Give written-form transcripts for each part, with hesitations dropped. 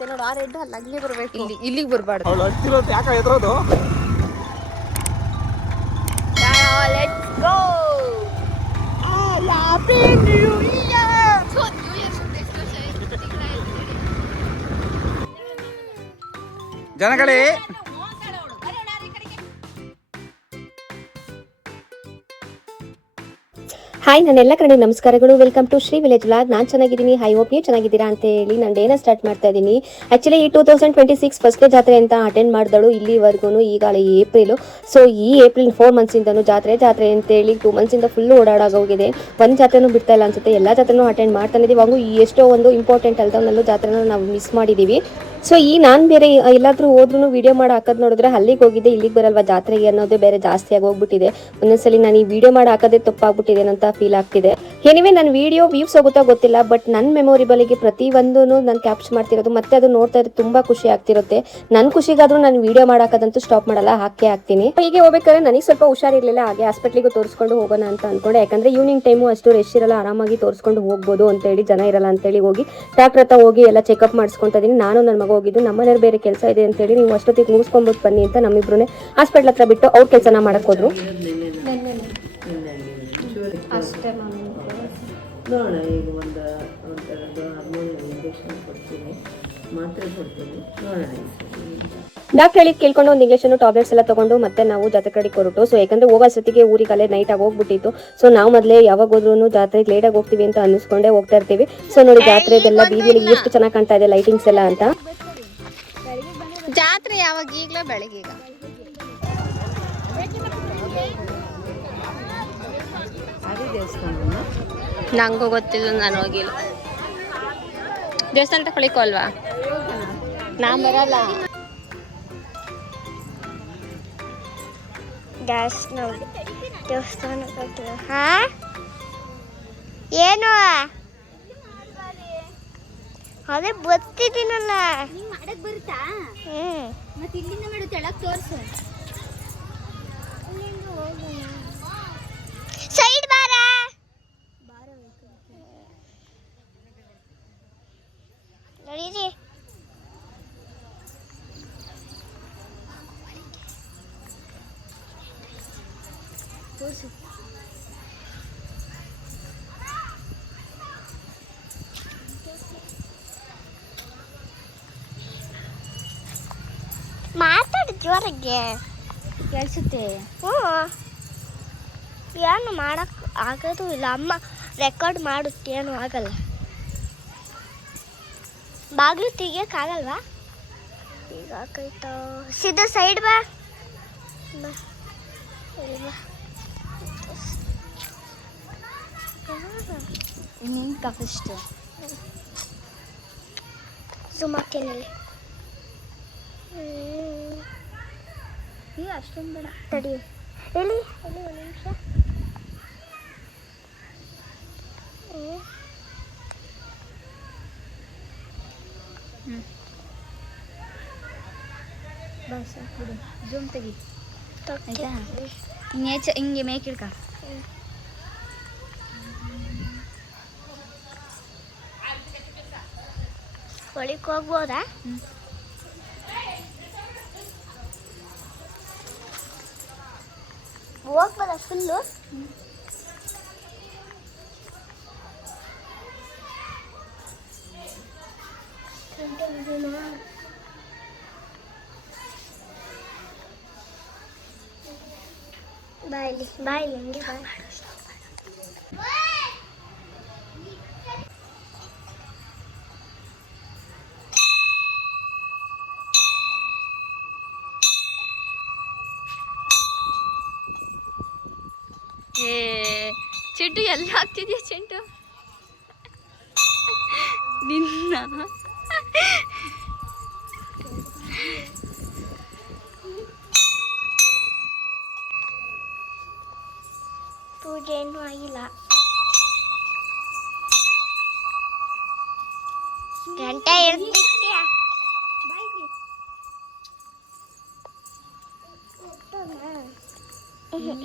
ಐತೆ ನೋಡು ಆ ರೆಡ್ ಅಲ್ಲಿ ಅಲ್ಲಿಗೆ ಬರಬೇಕು, ಇಲ್ಲಿಗೆ ಬರಬಾರ್ದು. ಅವಳು ಹತ್ತಿರೋದು ಯಾಕೆ ಎದುರೋದು? Let's go. Happy new year. So new year ಜನಗಳೇ, ಹಾಯ್, ನನ್ನೆಲ್ಲ ಕಡೆ ನಮಸ್ಕಾರಗಳು. Welcome to Shri village vlog. ನಾನು ಚೆನ್ನಾಗಿದ್ದೀನಿ, ಐ ಹೋಪ್ ನೀವು ಚೆನ್ನಾಗಿದ್ದೀರಾ ಅಂತ ಹೇಳಿ ನಾನು ಡೇನ ಸ್ಟಾರ್ಟ್ ಮಾಡ್ತಾ ಇದ್ದೀನಿ. ಆ್ಯಕ್ಚುಲಿ ಈ 2026 ಫಸ್ಟ್ ಡೇ ಜಾತ್ರೆ ಅಂತ ಅಟೆಂಡ್ ಮಾಡಿದಳು ಇಲ್ಲಿವರೆಗೂ. ಈಗ ಏಪ್ರಿಲು, ಸೊ ಈ ಏಪ್ರಿಲ್ 4 ಮಂತ್ಸಿಂದನೂ ಜಾತ್ರೆ ಅಂತೇಳಿ 2 ಮಂತ್ಸಿಂದ ಫುಲ್ಲು ಓಡಾಡೋಗಿದೆ. ಒಂದು ಜಾತ್ರೆನೂ ಬಿಡ್ತಾ ಇಲ್ಲ ಅನ್ಸುತ್ತೆ, ಎಲ್ಲ ಜಾತ್ರೆನೂ ಅಟೆಂಡ್ ಮಾಡ್ತಾನೆ ಇದೀವಿ. ಹಾಗೂ ಎಷ್ಟೋ ಒಂದು ಇಂಪಾರ್ಟೆಂಟ್ ಅಲ್ದವನ್ನಲ್ಲೂ ಜಾತ್ರೆನ ನಾವು ಮಿಸ್ ಮಾಡಿದ್ದೀವಿ. ಸೊ ಈ ನಾನು ಬೇರೆ ಎಲ್ಲಾದರೂ ಹೋದ್ರೂ ವಿಡಿಯೋ ಮಾಡಿ ಹಾಕೋದು ನೋಡಿದ್ರೆ ಅಲ್ಲಿಗೆ ಹೋಗಿದ್ದೆ ಇಲ್ಲಿಗೆ ಬರಲ್ವಾ ಜಾತ್ರೆಗೆ ಅನ್ನೋದೇ ಬೇರೆ ಜಾಸ್ತಿಯಾಗಿ ಹೋಗ್ಬಿಟ್ಟಿದೆ. ಒಂದೊಂದ್ಸಲಿ ನಾನು ಈ ವಿಡಿಯೋ ಮಾಡಿ ಹಾಕೋದೇ ತಪ್ಪಾಗ್ಬಿಟ್ಟಿದೆ ಅಂತ ಫೀಲ್ ಆಗ್ತಿದೆ. ಎನಿವೆ ನನ್ನ ವಿಡಿಯೋ ವ್ಯೂಸ್ ಹೋಗುತ್ತಾ ಗೊತ್ತಿಲ್ಲ, ಬಟ್ ನನ್ನ ಮೆಮೊರಿಬಲಿಗೆ ಪ್ರತಿಯೊಂದೂ ನಾನು ಕ್ಯಾಪ್ಚರ್ ಮಾಡ್ತಿರೋದು, ಮತ್ತೆ ಅದು ನೋಡ್ತಾ ಇದ್ರೆ ತುಂಬಾ ಖುಷಿ ಆಗ್ತಿರುತ್ತೆ. ನನ್ನ ಖುಷಿಗಾದ್ರೂ ನಾನು ವಿಡಿಯೋ ಮಾಡೋಕ್ಕಂತೂ ಸ್ಟಾಪ್ ಮಾಡಲ್ಲ, ಹಾಕ್ತೀನಿ. ಹೀಗೆ ಹೋಗ್ಬೇಕಾದ್ರೆ ನನಗೆ ಸ್ವಲ್ಪ ಹುಷಾರಿರಲಿಲ್ಲ, ಹಾಗೆ ಹಾಸ್ಪಿಟ್ಲಿಗೆ ತೋರಿಸ್ಕೊಂಡು ಹೋಗೋಣ ಅಂತ ಅನ್ಕೊಂಡೆ. ಯಾಕಂದ್ರೆ ಈವ್ನಿಂಗ್ ಟೈಮು ಅಷ್ಟು ರೆಶ್ ಇರಲ್ಲ, ಆರಾಮಾಗಿ ತೋರಿಸ್ಕೊಂಡು ಹೋಗ್ಬೋದು ಅಂತೇಳಿ, ಜನ ಇರಲ್ಲ ಅಂತೇಳಿ ಹೋಗಿ ಡಾಕ್ಟರ್ ಹತ್ರ ಹೋಗಿ ಎಲ್ಲ ಚೆಕಪ್ ಮಾಡಿಸ್ಕೊಂತ ಇದೀನಿ. ನಾನು ನನ್ನ ಮಗ ಹೋಗಿದ್ದು, ನಮ್ಮನೇಲಿ ಬೇರೆ ಕೆಲಸ ಇದೆ ಅಂತೇಳಿ ನೀವು ಅಷ್ಟೊತ್ತಿಗೆ ಮುಗಿಸ್ಕೊಂಡ್ಬಿಟ್ಟು ಬನ್ನಿ ಅಂತ ನಮ್ಮಿಬ್ರು ಹಾಸ್ಪಿಟ್ಲ್ ಹತ್ರ ಬಿಟ್ಟು ಅವ್ರ ಕೆಲಸನ ಮಾಡಕ್ ಹೋದ್ರು. ಅಷ್ಟೇ ನೋಡೋಣ. ಈಗ ಒಂದು ಹಾರ್ಮೋನ್ ಇಂಜೆಕ್ಷನ್ ಕೊಡ್ತೀನಿ, ಮಾತ್ರೆ ಕೊಡ್ತೀನಿ, ನೋಡೋಣ. ಡಾಕ್ಟರ್ ಹೇಳಿದ್ ಕೇಳ್ಕೊಂಡು ಒಂದು ಇಂಜೆಕ್ಷನ್ ಟ್ಯಾಬ್ಲೆಟ್ಸ್ ಎಲ್ಲ ತಗೊಂಡು ಮತ್ತೆ ನಾವು ಜಾತ್ರೆ ಕಡೆಗೆ ಹೊರಟು. ಸೊ ಯಾಕಂದ್ರೆ ಹೋಗೋ ಸತಿಗೆ ಊರಿಗೆ ಅಲ್ಲೇ ನೈಟ್ ಆಗಿ ಹೋಗ್ಬಿಟ್ಟಿತ್ತು. ಸೊ ನಾವು ಮೊದಲೇ ಯಾವಾಗ ಹೋದ್ರೂ ಜಾತ್ರೆಗೆ ಲೇಟಾಗಿ ಹೋಗ್ತೀವಿ ಅಂತ ಅನ್ನಿಸ್ಕೊಂಡೆ ಹೋಗ್ತಾ ಇರ್ತೀವಿ. ಸೊ ನೋಡಿ ಜಾತ್ರೆದೆಲ್ಲ ಬೀದಿಯಲ್ಲಿ ಎಷ್ಟು ಚೆನ್ನಾಗಿ ಕಾಣ್ತಾ ಇದೆ ಲೈಟಿಂಗ್ಸ್ ಎಲ್ಲ ಅಂತ. ಜಾತ್ರೆ ಯಾವಾಗ? ಈಗಲೇ ಬೆಳಗ್ಗೆ. ನಂಗೂ ಗೊತ್ತಿಲ್ಲ, ನಾನು ಹೋಗಿಲ್ಲ. ದೇವಸ್ಥಾನ ತಗೊಳಿಕೋ ಅಲ್ವಾ? ನಾ ಬರಲ್ಲ. ದೇವಸ್ಥಾನ ಏನು ಅದೇ ಬರ್ತಿದ್ದೀನಲ್ಲ. ಮಾಡಕ್ ಬರುತ್ತಾ? ಮತ್ತೆ ಇಲ್ಲಿಂದ ಮಾಡು, ತೆಳಗ್ ತೋರ್ಸು. ಸೈಡ್ ಬಾರ. ನಡೀರಿ. ತೋರ್ಸು. ಮಾತಾಡು ಜೋರಾಗೆ ಕೇಳಿಸುತ್ತೆ. ಏನು ಮಾಡಕ್ ಆಗೋದು ಇಲ್ಲ. ಅಮ್ಮ ರೆಕಾರ್ಡ್ ಮಾಡುತ್ತೆ, ಏನು ಆಗಲ್ಲ. ಬಾಗಿಲು ತೆಗಿಯೋಕ್ಕಾಗಲ್ವಾ? ಈಗ ಆಕೈತಾ? ಸಿದ್ದು ಸೈಡ್ ಬಾ. ನಿಂಕ ಫಸ್ಟ್ ಸುಮಾಕೇನಲ್ಲಿ ಈಗ ಅಷ್ಟೊಂದು ಬೇಡ, ತಡಿ. ಎಲ್ಲಿ ಒಂದು ನಿಮಿಷ. ಬಸ್ ಬಿಡು, ಜೂಮ್ ತೆಗಿ ಆಯ್ತಾ? ಹಿಂಗೆ ಮೇಕಿಡ್ಕ. ಒಳಗೆ ಹೋಗ್ಬೋದಾ? ಹೋಗ್ಬೋದಾ ಫುಲ್ಲು? ಬಾಯ್ಲಿ ಹಂಗೆ ಬಾಯ್. ಚಿಂಟು ಎಲ್ಲ ಆಗ್ತಿದ್ಯಾ? ಚಿಂಟು ನಿನ್ನ ಪೂಜೆ ಏನೂ ಆಗಿಲ್ಲ. ಗಂಟೆ ಇರ್ತಿದ್ಯಾ?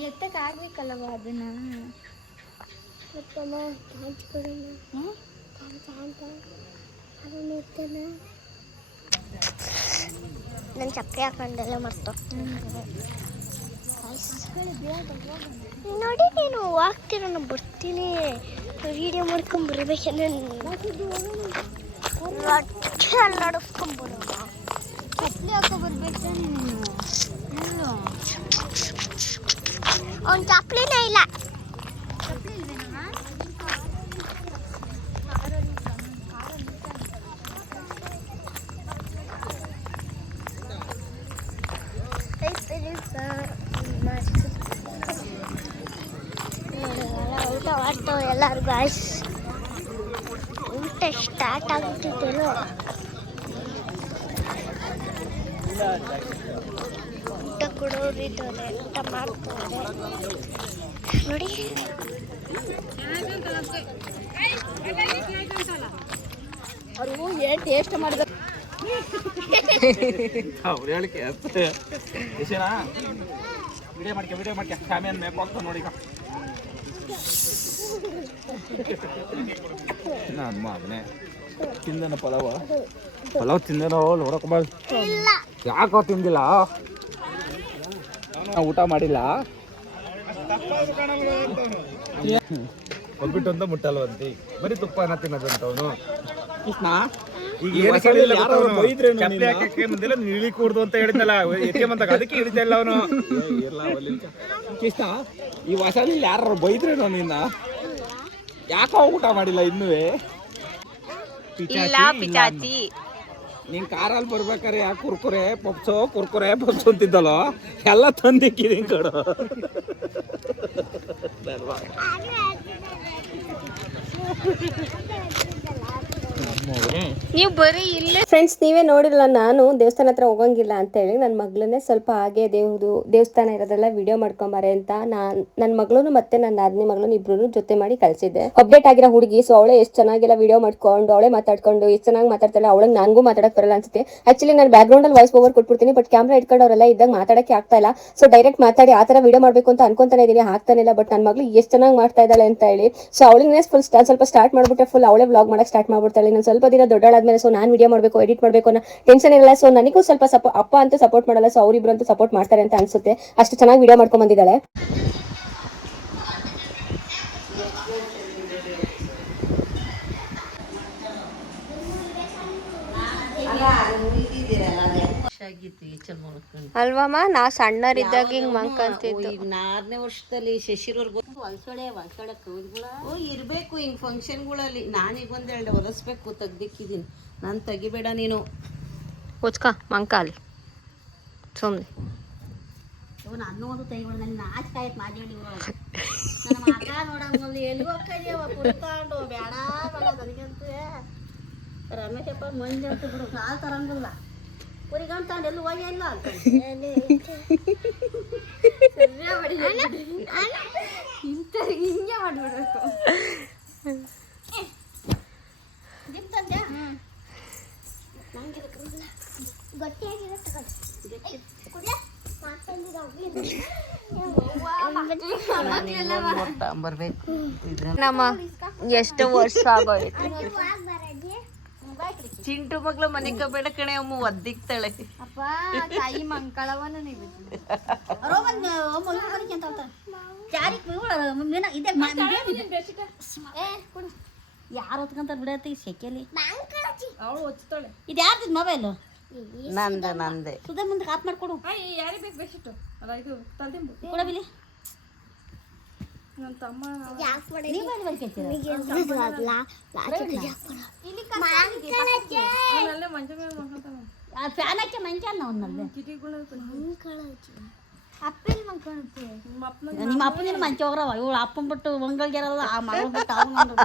ಎತ್ತಕ್ಕೆ ಆಗ್ಬೇಕಲ್ಲವ ಅದನ್ನ. ನನ್ನ ಚಪ್ಪಲಿ ಹಾಕೊಂಡೆಲ್ಲ ಮರ್ತು ನೋಡಿ ನೀನು ಹೋಗ್ತೀರ ನಾನು ಬರ್ತೀನಿ ವಿಡಿಯೋ ಮಾಡ್ಕೊಂಡು ಬರ್ಬೇಕಂದ್ರೆ ನಡೆಸ್ಕೊಂಡ್ಬರೋ ಚಪ್ಪಲಿ ಹಾಕೋ ಬರ್ಬೇಕು ನೀನು ಅವ್ನ ಚಪ್ಪಲಿನೇ ಇಲ್ಲ ಚಪ್ಪಲಿ ಇಲ್ವೇನಮ್ಮ ಊಟ ಮಾಡ್ತಾವ ಎಲ್ಲರೂ ಗಾಯ್ಸ್ ಊಟ ಸ್ಟಾರ್ಟ್ ಆಗ್ಬಿಟ್ಟಿದ್ದೇನೋ ಊಟ ಕೊಡೋರಿದ್ದಾರೆ ಊಟ ಮಾಡ್ತಾರೆ ನೋಡಿ ಅವರು ಏನು ಟೇಸ್ಟ್ ಮಾಡಿದ ಅವ್ರು ಹೇಳಿಕೆ ಎಷ್ಟೇನಾ ವಿಡಿಯೋ ಮಾಡ್ಕೆ ಕ್ಯಾಮಿಯನ್ ಮೇಪ್ ಹೋಗ್ತಾವ ನೋಡಿ ಈಗ ನನ್ನ ಮಗನೇ ತಿಂದನ ಪಲಾವ್ ತಿಂದನೋ ನೋಡಕ್ಕೆ ಯಾಕೋ ತಿಂದಿಲ್ಲ ಊಟ ಮಾಡಿಲ್ಲ ಹೋಗ್ಬಿಟ್ಟು ಅಂತ ಮುಟ್ಟಲ್ವಂತಿ ಬರೀ ತುಪ್ಪನ ತಿನ್ನೋದಂತವನು ಇಳಿ ಕೂಡ್ದು ಅಂತ ಹೇಳಿದ್ನಲ್ಲ ಅದಕ್ಕೆ ಹಿಡಿತಲ್ಲ ಅವನು ಕೃಷ್ಣ ಈ ವಸಲಿ ಯಾರು ಬೈದ್ರೇನೋ ನಿನ್ನ ಯಾಕೋ ಊಟ ಮಾಡಿಲ್ಲ ಇನ್ನೂ ಇಲ್ಲ ಪಿಚಾಚಿ ನೀನ್ ಕಾರಲ್ಲಿ ಬರ್ಬೇಕಾರೆ ಯಾಕೆ ಕುರ್ಕುರೆ ಪಪ್ಸು ಅಂತಿದ್ದಲ್ಲೋ ಎಲ್ಲ ತಂದಿಕ್ಕಿದೀನಿ ಕಡು ನೀವು ಬರೀ ಇಲ್ಲೇ ಫ್ರೆಂಡ್ಸ್ ನೀವೇ ನೋಡಿರಲ್ಲ ನಾನು ದೇವಸ್ಥಾನ ಹತ್ರ ಹೋಗಂಗಿಲ್ಲ ಅಂತ ಹೇಳಿ ನನ್ನ ಮಗಳನ್ನೇ ಸ್ವಲ್ಪ ಹಾಗೆ ದೇವಸ್ಥಾನ ಇರೋದೆಲ್ಲ ವಿಡಿಯೋ ಮಾಡ್ಕೊಂಬಾರೆ ಅಂತ ನನ್ನ ಮಗಳು ಮತ್ತೆ ನನ್ನ ನಾದಿನಿ ಮಗಳನ್ನ ಇಬ್ರು ಜೊತೆ ಮಾಡಿ ಕಳಿಸಿದ್ದೆ ಅಪ್ಡೇಟ್ ಆಗಿರೋ ಹುಡುಗಿ ಸೊ ಅವಳೆ ಎಷ್ಟು ಚೆನ್ನಾಗೆಲ್ಲ ವಿಡಿಯೋ ಮಾಡ್ಕೊಂಡು ಅವಳೆ ಮಾತಾಡ್ಕೊಂಡು ಎಷ್ಟು ಚೆನ್ನಾಗಿ ಮಾತಾಡ್ತಾಳೆ ಅವಳಿಗೆ ನನಗೂ ಮಾತಾಡಕ್ ಬರಲ್ಲ ಅನ್ಸುತ್ತೆ ಆಕ್ಚುಲಿ ನಾನು ಬ್ಯಾಕ್ ಗ್ರೌಂಡ್ ಅಲ್ಲಿ ವಾಯ್ಸ್ ಓವರ್ ಕೊಟ್ಬಿಡ್ತೀನಿ ಬಟ್ ಕ್ಯಾಮ್ರಾ ಇಟ್ಕೊಂಡು ಅವರೆಲ್ಲ ಇದ್ದಾಗ ಮಾತಾಡಕ್ಕೆ ಆಗ್ತಾ ಇಲ್ಲ ಸೊ ಡೈರೆಕ್ಟ್ ಮಾತಾಡಿ ಆ ತರ ವಿಡಿಯೋ ಮಾಡಬೇಕು ಅಂತ ಅನ್ಕೊಂತಾನೆ ಇದೀನಿ ಆಗ್ತಾನೆ ಇಲ್ಲ ಬಟ್ ನನ್ನ ಮಗಳು ಎಷ್ಟು ಚೆನ್ನಾಗಿ ಮಾಡ್ತಾ ಇದ್ದಾಳೆ ಅಂತ ಹೇಳಿ ಸೊ ಅವಳಿಗೆ ಫುಲ್ ಸ್ವಲ್ಪ ಸ್ಟಾರ್ಟ್ ಮಾಡ್ಬಿಟ್ರೆ ಫುಲ್ ಅವಳೇ ವ್ಲಾಗ್ ಮಾಡಕ್ಕೆ ಸ್ಟಾರ್ಟ್ ಮಾಡ್ಬಿಡ್ತಾಳೆ ನಾನು ಸ್ವಲ್ಪ ದಿನ ದೊಡ್ಡಳಾದ್ಮೇಲೆ ಸೊ ನಾನು ವಿಡಿಯೋ ಮಾಡಬೇಕು ಎಡಿಟ್ ಮಾಡಬೇಕು ಅನ್ನೋ ಟೆನ್ಷನ್ ಇರಲ್ಲ ಸೊ ನನಗೂ ಸ್ವಲ್ಪ ಅಪ್ಪ ಅಂತೂ ಸಪೋರ್ಟ್ ಮಾಡಲ್ಲ ಸೊ ಅವರಿಬ್ರು ಅಂತೂ ಸಪೋರ್ಟ್ ಮಾಡ್ತಾರೆ ಅಂತ ಅನ್ಸುತ್ತೆ ಅಷ್ಟು ಚೆನ್ನಾಗಿ ವಿಡಿಯೋ ಮಾಡ್ಕೊಂಡ್ ಬಂದಿದ್ದಾಳೆ ಅಲ್ವಮ್ಮ ನಾ ಸಣ್ಣರಿದ್ದಾಗ ಹಿಂಗ್ ಮಂಕಂತಿದ್ದು ಈಗ 4ನೇ ವರ್ಷದಲ್ಲಿ ಶಶಿರವ್ರಿಗೆ ಹೊಲ್ಸೊಡೆ ಕೌದ್ಗಳ ಇರಬೇಕು ಹಿಂಗೆ ಫಂಕ್ಷನ್ಗಳಲ್ಲಿ ನಾನೀಗ ಒಂದೆರಡು ಹೊಲಿಸ್ಬೇಕು ತೆಗ್ದಿಕ್ಕಿದ್ದೀನಿ ನಾನು ತೆಗಿಬೇಡ ನೀನು ಉಚ್ಕ ಮಂಕಾಲ್ ಸುಮ್ಮನೆ ನಾನು ಒಂದು ತೆಗಿಬೇಡ ನನ್ನ ನಾಚಿಕಾಯ್ತು ಮಾತಾಡಿ ನನ್ನ ಮಗ ನೋಡಂಗಲ್ಲಿ ಎಲ್ಲಿ ಹೋಗ್ತಾಯಿದ್ಯವ ಕುಡ್ಕೊಂಡು ಬೇಡ ನನಗಂತೂ ರಮೇಶಪ್ಪ ಮಂಜು ಅಂತ ಬಿಡು ಕಾಲು ತರಂಗಿಲ್ಲ ಕುರಿಗಂತ ಎಲ್ಲೂ ಹೋಗಿ ಇಲ್ಲ ಅಂತ ಹಿಂಗೆ ಮಾಡ್ಬಿಡ್ಬೇಕು ಬರ್ಬೇಕು ನಮ್ಮ ಎಷ್ಟು ವರ್ಷ ಆಗೋಯ್ತು ಚಿಂಟು ಮಗ್ಳು ಮನೆಗೆ ಬೇಡ ಕಣೆ ಅಮ್ಮ ಒದ್ದಿಕ್ತಾಳೆ ಅಪ್ಪ ತಾಯಿ ಮಂಕಳವನು ನೀವು ಯಾರು ಹೊತ್ಕೊಂತಾರೆ ಬಿಡತ್ತೆ ಈ ಸೆಕೆಲಿ ಇದು ಯಾರ್ದು ಮೊಬೈಲು ನಂದೆ ಸುಧಾ ಮುಂದೆ ಆಫ್ ಮಾಡ್ಕೊಡು ಕೊಡಬಿಲಿ ಫ್ಯಾನ್ ಹಾಕಿ ಮಂಚ ನಿಮ್ಮ ಅಪ್ಪನ ಮಂಚ ಹೋಗ್ರವ ಇವಳು ಅಪ್ಪನ್ ಬಿಟ್ಟು ಮಂಗಲ್ಗೆರಲ್ಲ ಆ ಮಗಳು ಬಿಟ್ಟು ಅವನು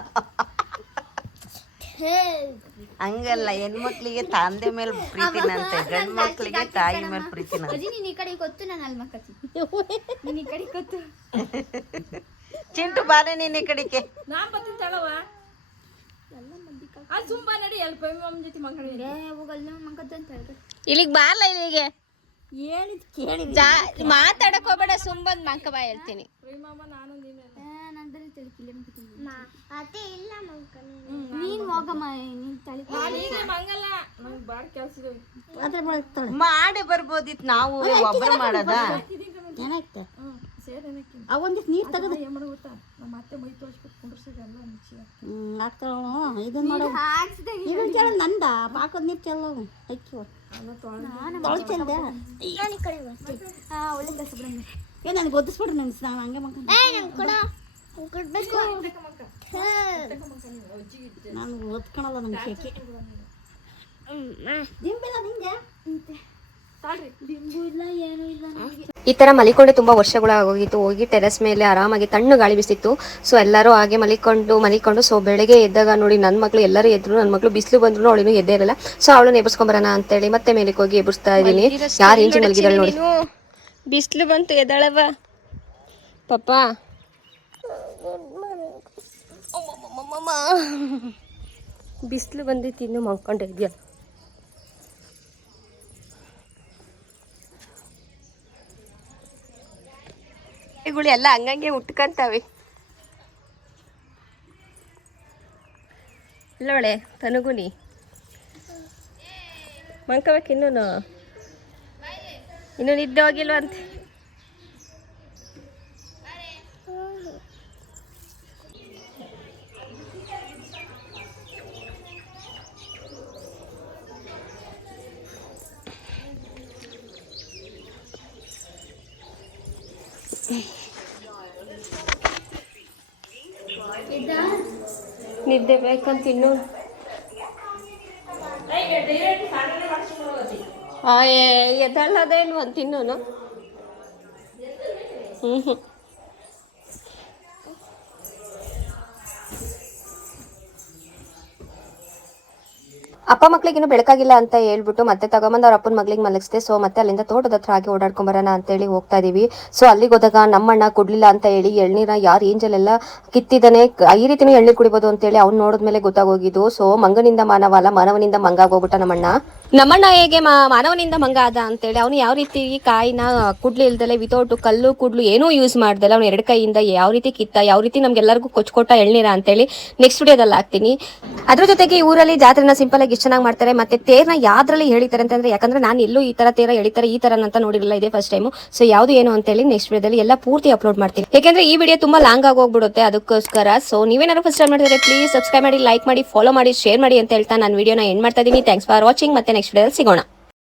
ಹಂಗಲ್ಲ ಹೆಣ್ಮಕ್ಳಿಗೆ ತಂದೆ ಮೇಲೆ ಪ್ರೀತಿನಂತೆ ಗಂಡು ಮಕ್ಳಿಗೆ ತಾಯಿ ಮೇಲೆ ಪ್ರೀತಿನಂತೆ ನೀನ್ ಈ ಕಡೆ ಗೊತ್ತು ನಾನು ಅಲ್ಲಿ ಮಕ್ಕಿ ನೀನ್ ಈ ಕಡೆ ಗೊತ್ತು ಚಿಂಟು ಬಾರೆ ನೀನ್ ಈ ಕಡೆಗೆ ಇಲ್ಲಿಗೆ ಬಾರ್ಲ ಇಲ್ಲಿಗೆ ಹೇಳಿದ್ ಕೇಳಿ ಮಾತಾಡಕ್ ಹೋಗ್ಬೇಡ ಸುಂಬಂದ್ ಮಂಕ ಬಾ ಹೇಳ್ತೀನಿ ನೀನ್ ಮಾಡಿ ಬರ್ಬೋದಿತ್ತು ನಾವು ಒಬ್ಬರು ಮಾಡದ ಏನಾಯ್ತು ಅವೊಂದಿಷ್ಟು ನೀರು ತೆಗೆದು ಹಾಕ್ತಾಳು ಇದನ್ನ ಮಾಡೋ ಇದನ್ನ ಚೆಲ್ಲ ನಂದ ಪಾಕದ ನೀರು ಚೆಲ್ಲ ಅಕ್ಕಿ ತೊಳೆ ಚೆಲ್ದೆ ಏ ನನಗೆ ಗೊತ್ತಿಸ್ಬಿಡ್ರಿ ನೆನ್ಸ್ ನಾನು ಹಂಗೆ ನಾನು ಓದ್ಕೊಳಲ್ಲ ನಂಗೆ ಶೇಕೆ ದಿಂಬಿಲ್ಲ ನಿಂಗೆ ಈ ತರ ಮಲಿಕೊಂಡೆ ತುಂಬಾ ವರ್ಷಗಳಾಗೋಗಿತ್ತು. ಹೋಗಿ ಟೆರೆಸ್ ಮೇಲೆ ಆರಾಮಾಗಿ ತಣ್ಣು ಗಾಳಿ ಬಿಸಿತ್ತು. ಸೊ ಎಲ್ಲರೂ ಹಾಗೆ ಮಲಿಕೊಂಡು ಸೊ ಬೆಳಗ್ಗೆ ಎದ್ದಾಗ ನೋಡಿ ನನ್ನ ಮಗಳು ಎಲ್ಲರೂ ಎದ್ರು, ನನ್ನ ಮಗಳು ಬಿಸಿಲು ಬಂದ್ರು ಅವಳಿನೂ ಎದ್ದೇ ಇರಲ್ಲ. ಸೊ ಅವಳನ್ನ ಎಬ್ಬಿಸ್ಕೊಂಬರೋಣ ಅಂತೇಳಿ ಮತ್ತೆ ಮೇಲೆ ಹೋಗಿ ಎಬ್ಬಿಸ್ತಾ ಇದ್ದೀನಿ. ಯಾರು ಇಂಚಿ ಮಲಗಿದಾಳೆ ನೋಡಿ. ಬಿಸಿಲು ಬಂತು ಎದ್ದಾಳವ ಪಾಪ. ಬಿಸಿಲು ಬಂದಿತ್ತು ಇನ್ನು ಮಲ್ಕೊಂಡೆ ಇದೆಯಾ. ಗಳು ಎಲ್ಲ ಹಂಗಂಗೆ ಉಟ್ಕೊಂತಾವೆ. ಇಲ್ಲೋಳೆ ತನಗುನಿ ಮಂಕಬೇಕು ಇನ್ನೂ ನಿದ್ದೆ ಹೋಗಿಲ್ವ ಅಂತ. ನಿದ್ದೆ ಬೇಕಂತ ಇನ್ನು ಎದ್ದಳ್ಳದೇನು ಅಂತ ಇನ್ನೂ ಅಪ್ಪ ಮಕ್ಳಿಗಿನ್ನು ಬೆಳಕಾಗಿಲ್ಲ ಅಂತ ಹೇಳ್ಬಿಟ್ಟು ಮತ್ತೆ ತಗೊಂಬಂದು ಅವ್ರ ಅಪ್ಪನ ಮಗ್ಳಿಗೆ ಮಲಗಿಸ್ದೆ. ಸೊ ಮತ್ತೆ ಅಲ್ಲಿಂದ ತೋಟದ ಹತ್ರ ಹಾಕಿ ಓಡಾಡ್ಕೊಂಬರೋಣ ಅಂತೇಳಿ ಹೋಗ್ತಾ ಇದೀವಿ. ಸೊ ಅಲ್ಲಿಗೆ ಹೋದಾಗ ನಮ್ಮಣ್ಣ ಕುಡ್ಲಿಲ್ಲ ಅಂತ ಹೇಳಿ ಎಳ್ನೀರ ಯಾರು ಏಂಜಲೆಲ್ಲ ಕಿತ್ತಿದ್ದಾನೆ, ಈ ರೀತಿನೂ ಎಳ್ನೀರು ಕುಡಿಬೋದು ಅಂತೇಳಿ ಅವ್ನು ನೋಡಿದ್ಮೇಲೆ ಗೊತ್ತಾಗೋಗಿದ್ದು. ಸೊ ಮಂಗನಿಂದ ಮಾನವ ಅಲ್ಲ, ಮಾನವನಿಂದ ಮಂಗ ಆಗೋಗ್ಬಿಟ್ಟ ನಮ್ಮಣ್ಣ ಹೇಗೆ ಮಾನವನಿಂದ ಮಂಗ ಆದ ಅಂತೇಳಿ ಅವನು ಯಾವ ರೀತಿ ಕಾಯಿನ ಕುಡ್ಲಿ ಇಲ್ದಲೆ ವಿತೌಟ್ ಕಲ್ಲು ಕುಡ್ಲು ಏನೂ ಯೂಸ್ ಮಾಡ್ದಲ್ಲ ಅವ್ನು ಎರಡು ಕೈಯಿಂದ ಯಾವ ರೀತಿ ಕಿತ್ತ, ಯಾವ ರೀತಿ ನಮ್ಗೆಲ್ಲರಿಗೂ ಕೊಚ್ಕೊಟ್ಟ ಎಳ್ನೀರ ಅಂತೇಳಿ ನೆಕ್ಸ್ಟ್ ವಿಡಿಯೋದಲ್ಲಿ ಹಾಕ್ತೀನಿ. ಅದ್ರ ಜೊತೆಗೆ ಊರಲ್ಲಿ ಜಾತ್ರೆನ ಸಿಂಪಲ್ ಆಗಿ ಚೆನ್ನಾಗಿ ಮಾಡ್ತಾರೆ. ಮತ್ತೆ ತೇರ್ನ ಯಾವ್ದ್ರಲ್ಲಿ ಹೇಳಿತಾರೆ ಅಂತಂದ್ರೆ, ಯಾಕಂದ್ರೆ ನಾನು ಎಲ್ಲೂ ಈ ತರ ತೇರ ಎಳಿತಾರೆ ಈ ತರ ಅಂತ ನೋಡಿರಲಿಲ್ಲ, ಇದೇ ಫಸ್ಟ್ ಟೈಮ್. ಸೊ ಯಾವ್ದು ಏನು ಅಂತೇಳಿ ನೆಕ್ಸ್ಟ್ ವಿಡಿಯೋದಲ್ಲಿ ಎಲ್ಲ ಪೂರ್ತಿ ಅಪ್ಲೋಡ್ ಮಾಡ್ತೀನಿ. ಯಾಕಂದ್ರೆ ಈ ವಿಡಿಯೋ ತುಂಬಾ ಲಾಂಗ್ ಆಗಿ ಹೋಗ್ಬಿಡುತ್ತೆ, ಅದಕ್ಕೋಸ್ಕರ. ಸೊ ನೀವೇನಾದ್ರು ಫಸ್ಟ್ ಟೈಮ್ ಮಾಡಿದ್ರೆ ಪ್ಲೀಸ್ ಸಬ್ಸ್ಕ್ರೈಬ್ ಮಾಡಿ, ಲೈಕ್ ಮಾಡಿ, ಫಾಲೋ ಮಾಡಿ, ಶೇರ್ ಮಾಡಿ ಅಂತ ಹೇಳ್ತಾ ನಾನು ವಿಡಿಯೋನ ಎಂಡ್ ಮಾಡ್ತಾ ಇದೀನಿ. Thanks for watching. ಮತ್ತೆ ನೆಕ್ಸ್ಟ್ ವಿಡಿಯೋದಲ್ಲಿ ಸಿಗೋಣ.